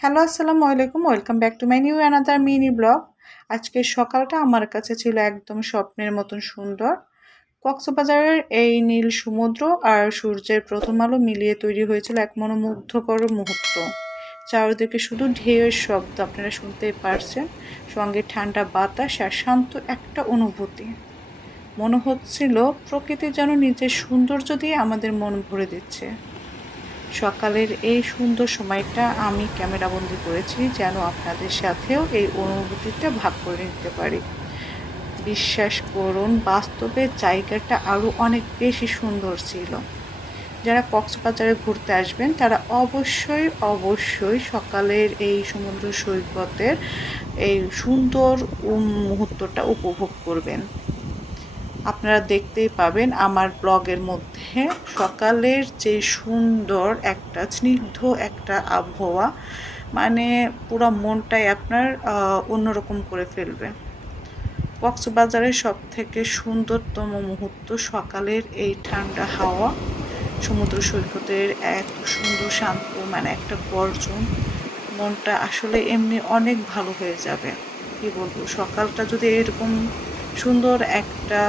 Hello, আসসালামু আলাইকুম। Welcome back to my new another mini blog. আজকের সকালটা আমার কাছে ছিল একদম স্বপ্নের মতন সুন্দর। কক্সবাজারের এই নীল সমুদ্র আর সূর্যের প্রথম আলো মিলিয়ে তৈরি হয়েছিল এক মনোমুগ্ধকর মুহূর্ত। চারিদিকে শুধু ঢেউয়ের শব্দ আপনারা শুনতেই পারছেন, সঙ্গে ঠান্ডা বাতাস আর শান্ত একটা অনুভূতি। মনে হচ্ছিল প্রকৃতি যেন নিজের সৌন্দর্য দিয়ে আমাদের মন ভরে দিচ্ছে। সকালের এই সুন্দর সময়টা আমি ক্যামেরাবন্দি করেছি যেন আপনাদের সাথেও এই অনুভূতিটা ভাগ করে নিতে পারি। বিশ্বাস করুন, বাস্তবে জায়গাটা আরও অনেক বেশি সুন্দর ছিল। যারা কক্সবাজারে ঘুরতে আসবেন তারা অবশ্যই সকালের এই সমুদ্র সৈকতের এই সুন্দর মুহূর্তটা উপভোগ করবেন। আপনারা দেখতেই পাবেন আমার ব্লগের মধ্যে সকালের যে সুন্দর একটা স্নিগ্ধ একটা আবহাওয়া, মানে পুরো মনটাই আপনার অন্যরকম করে ফেলবে। কক্সবাজারের সবথেকে সুন্দরতম মুহূর্ত সকালের এই ঠান্ডা হাওয়া, সমুদ্র সৈকতের এত সুন্দর শান্ত মানে একটা গর্জন, মনটা আসলে এমনি অনেক ভালো হয়ে যাবে। কী বলবো, সকালটা যদি এরকম সুন্দর একটা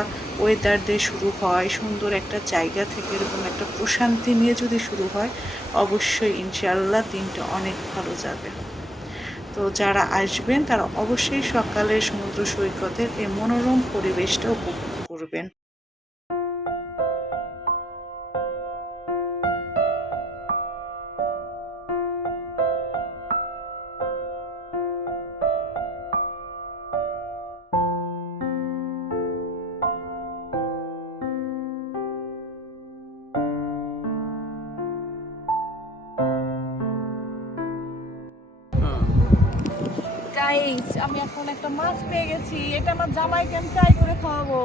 ওয়েদার দিয়ে শুরু হয়, সুন্দর একটা জায়গা থেকে এরকম একটা প্রশান্তি নিয়ে যদি শুরু হয়, অবশ্যই ইনশাআল্লাহ দিনটা অনেক ভালো যাবে। তো যারা আসবেন তারা অবশ্যই সকালের সমুদ্র সৈকতের এই মনোরম পরিবেশটা উপভোগ করবেন। গাইস, আমি এখন একটা মাছ পেয়ে গেছি। এটা আমার জামাইকে আমি ফ্রাই করে খাওয়াবো।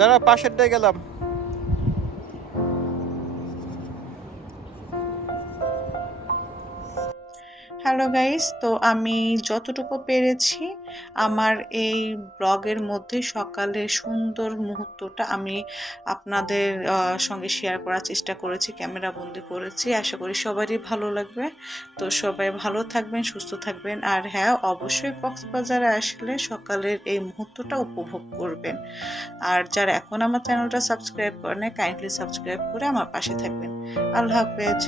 দাঁড়া, পাশেরটায় গেলাম। হ্যালো গাইস, তো আমি যতটুকু পেরেছি আমার এই ব্লগের মধ্যে সকালের সুন্দর মুহূর্তটা আমি আপনাদের সঙ্গে শেয়ার করার চেষ্টা করেছি, ক্যামেরা বন্দি করেছি। আশা করি সবারই ভালো লাগবে। তো সবাই ভালো থাকবেন, সুস্থ থাকবেন, আর হ্যাঁ, অবশ্যই কক্সবাজারে আসলে সকালের এই মুহূর্তটা উপভোগ করবেন। আর যারা এখন আমার চ্যানেলটা সাবস্ক্রাইব করেন, কাইন্ডলি সাবস্ক্রাইব করে আমার পাশে থাকবেন। আল্লাহ হাফেজ।